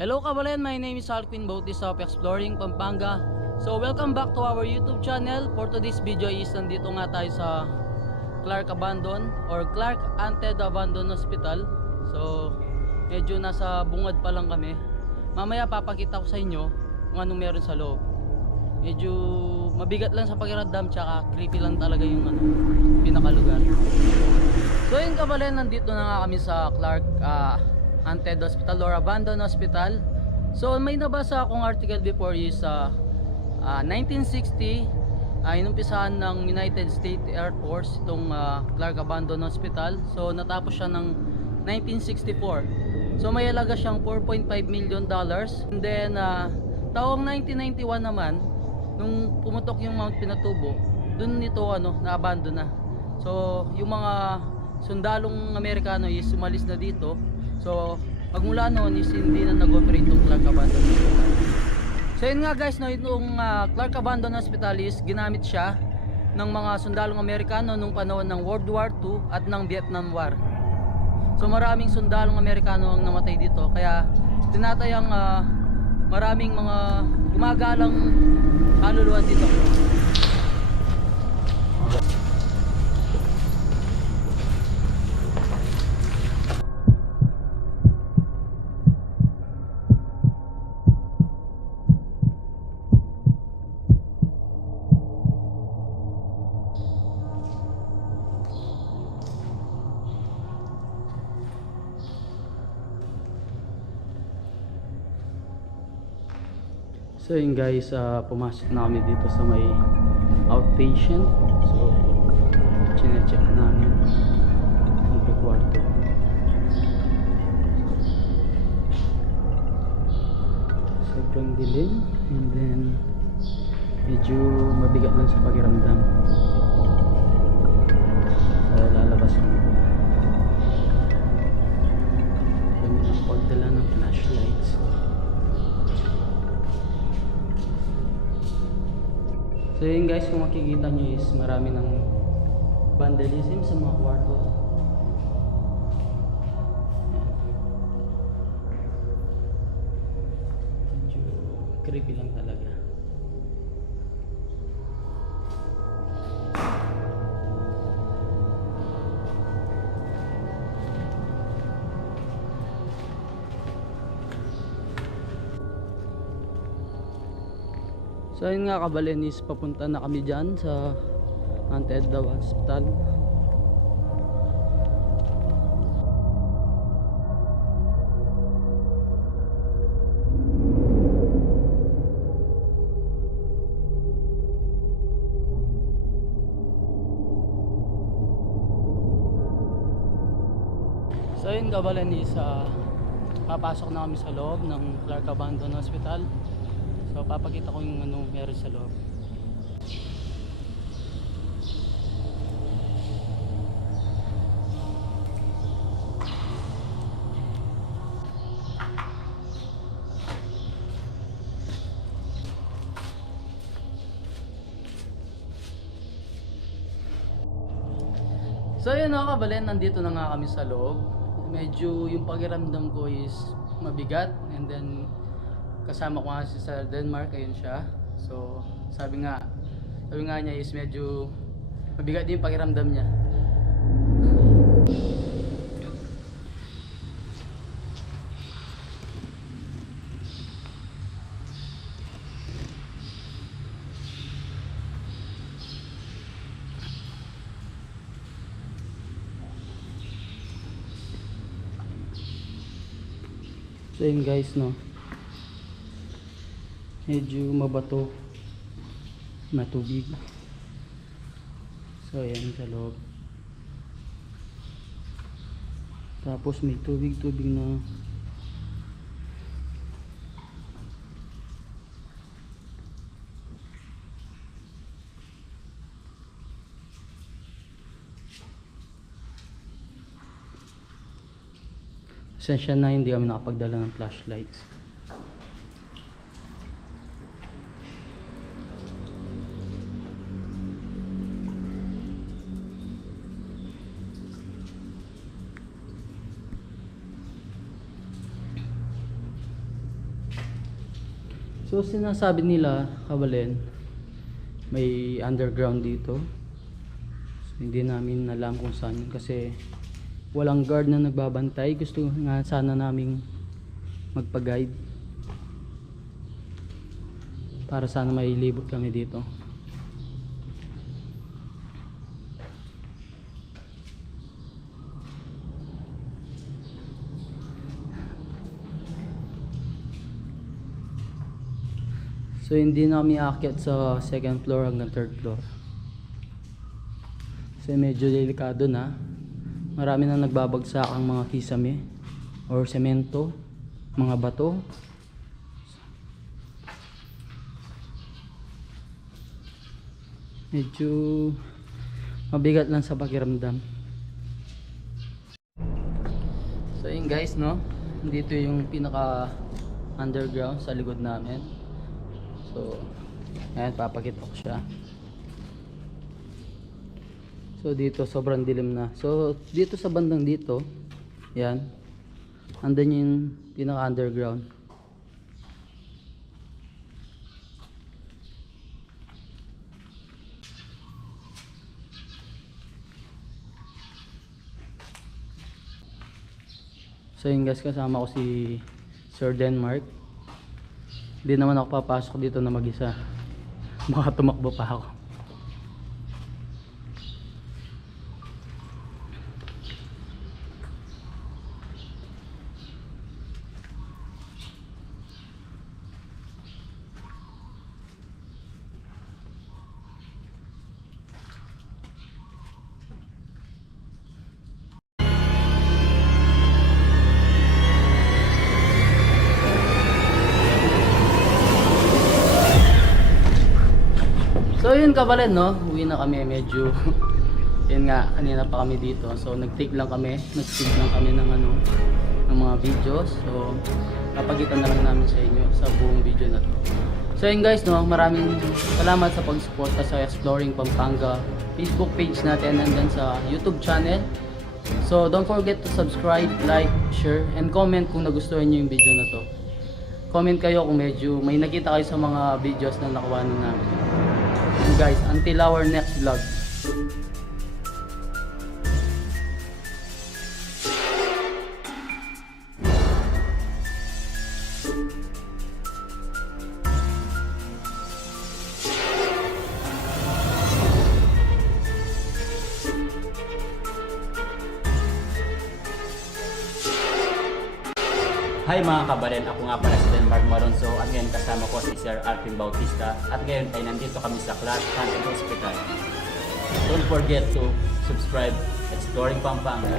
Hello kabayan, my name is 𝗔𝗯𝗿𝗍 of Exploring Pampanga. So welcome back to our YouTube channel. For today's video is nandito nga tayo sa Clark Abandon or Clark Undead Abandon Hospital. So medyo nasa bungad pa lang kami. Mamaya papakita ko sa inyo kung anong meron sa loob. Medyo mabigat lang sa pakiramdam, tsaka creepy lang talaga yung pinakalugar. So yun kabayan, nandito na nga kami sa Clark Undead Hospital or Abandoned Hospital. So may nabasa akong article before is 1960 inumpisahan ng United States Air Force itong Clark Abandoned Hospital. So natapos siya ng 1964. So may halaga siyang $4.5 million. And then taong 1991 naman, nung pumutok yung 𝗔𝗯𝗿𝗶, dun nito na-abandon na. So yung mga sundalong Amerikano is umalis na dito. So magmula noon is hindi na nag-operate yung Clark Abandoned Hospital. So yun nga guys, itong Clark Abandoned Hospital is ginamit siya ng mga sundalong Amerikano nung panahon ng World War II at ng Vietnam War. So maraming sundalong Amerikano ang namatay dito, kaya tinatayang maraming mga gumagalang kaluluwa dito. So yun guys, pumasok na kami dito sa may outpatient. So chinecheck namin ang kwarto. Sobrang dilim, and then medyo mabigat lang sa pakiramdam. So lalabas kami. Kami ang pagdala ng flashlights. So yun guys, kung makikita nyo is marami ng vandalism sa mga kwarto. Medyo creepy lang talaga. So yun nga kabalin is papunta na kami dyan sa Undead Hospital. So yun kabalin is papasok na kami sa loob ng Clark Abandoned Hospital. So papakita ko yung meron sa loob. So yun nga kabalin, nandito na nga kami sa loob. Medyo yung pakiramdam ko is mabigat, and then kasama ko nga sa Denmark, ayun siya. So sabi nga niya is medyo mabigat din yung pakiramdam niya. So yun guys, medyo mabato na tubig. So ayan sa loob. Tapos may tubig na pasensya na hindi kami nakapagdala ng flashlights. So sinasabi nila, kabalen, may underground dito. So, hindi namin alam kung saan yun kasi walang guard na nagbabantay. Gusto nga sana naming magpa-guide para sana may libot kami dito. So hindi na kami aakyat sa second floor hanggang third floor. So medyo delikado na. Marami na nagbabagsak ang mga kisame or semento, mga bato. Medyo mabigat lang sa pakiramdam. So yun guys, no, dito yung pinaka underground sa likod namin. So ayan, papakita ko siya. So dito sobrang dilim na. So dito sa bandang dito, yan, andun yung pinaka underground. So yun guys, kasama ko si Sir Denmark. Hindi naman ako papasok dito na mag-isa. Baka tumakbo pa ako. So yun kabalen, no, uwi na kami medyo. Yun nga, kanina pa kami dito. So nag-take lang kami, nag-speed lang kami ng ano, ng mga videos. So napagitan na lang namin sa inyo sa buong video na to. So yun guys, no, maraming salamat sa pag-suporta sa Exploring Pampanga Facebook page natin and then sa YouTube channel. So don't forget to subscribe, like, share, and comment kung nagustuhan nyo yung video na to. Comment kayo kung medyo may nakita kayo sa mga videos na nakuha namin. Guys, until our next vlog. Hi mga kabalen, ako nga pala si Denmark Maronzo at ngayon kasama ko si Sir 𝗷𝗵𝗿𝗍𝗶 at ngayon ay nandito kami sa Tulad Hospital. Don't forget to subscribe Exploring Pampanga.